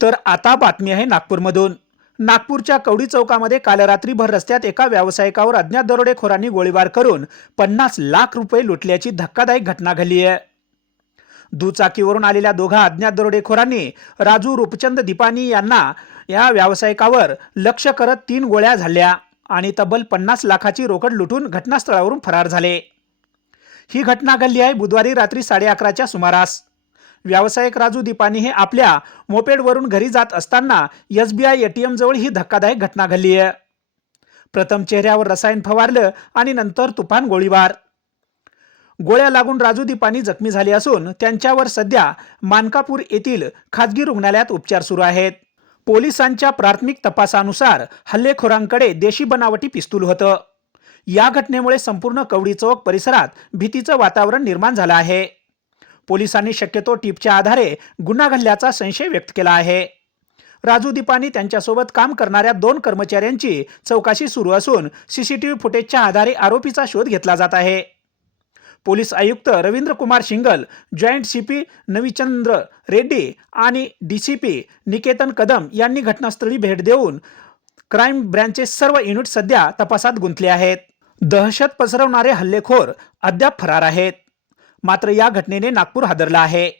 तर आता बातमी आहे नागपूरमधून. नागपूरच्या कवडी चौकामध्ये काल रात्रीभर रस्त्यात एका व्यावसायिकावर अज्ञात दरोडेखोरांनी गोळीबार करून पन्नास लाख रुपये लुटल्याची धक्कादायक घटना घडली आहे. दुचाकीवरून आलेल्या दोघा अज्ञात दरोडेखोरांनी राजू रूपचंद दीपानी यांना या व्यावसायिकावर लक्ष करत तीन गोळ्या झाल्या आणि तब्बल पन्नास लाखाची रोकड लुटून घटनास्थळावरून फरार झाले. ही घटना घडली आहे बुधवारी रात्री साडे अकराच्या सुमारास. व्यावसायिक राजू दीपानी हे आपल्या मोपेडवरून घरी जात असताना एस बी आय एटीएम जवळ ही धक्कादायक घटना घडली आहे. प्रथम चेहऱ्यावर रसायन फवारलं आणि नंतर तुफान गोळीबार. गोळ्या लागून राजू दीपानी जखमी झाले असून त्यांच्यावर सध्या मानकापूर येथील खाजगी रुग्णालयात उपचार सुरू आहेत. पोलिसांच्या प्राथमिक तपासानुसार हल्लेखोरांकडे देशी बनावटी पिस्तूल होतं. या घटनेमुळे संपूर्ण कवडी चौक परिसरात भीतीचं वातावरण निर्माण झालं आहे. पोलिसांनी शक्यतो टीपच्या आधारे गुन्हा घडल्याचा संशय व्यक्त केला आहे. राजू दीपानी त्यांच्यासोबत काम करणाऱ्या दोन कर्मचाऱ्यांची चौकशी सुरू असून सीसीटीव्ही फुटेजच्या आधारे आरोपीचा शोध घेतला जात आहे. पोलीस आयुक्त रवींद्र कुमार शिंगल जॉईंट सीपी नवीचंद्र रेड्डी आणि डीसीपी निकेतन कदम यांनी घटनास्थळी भेट देऊन क्राईम ब्रँचचे सर्व युनिट सध्या तपासात गुंतले आहेत. दहशत पसरवणारे हल्लेखोर अद्याप फरार आहेत. मात्र या घटनेने नागपूर हादरला आहे.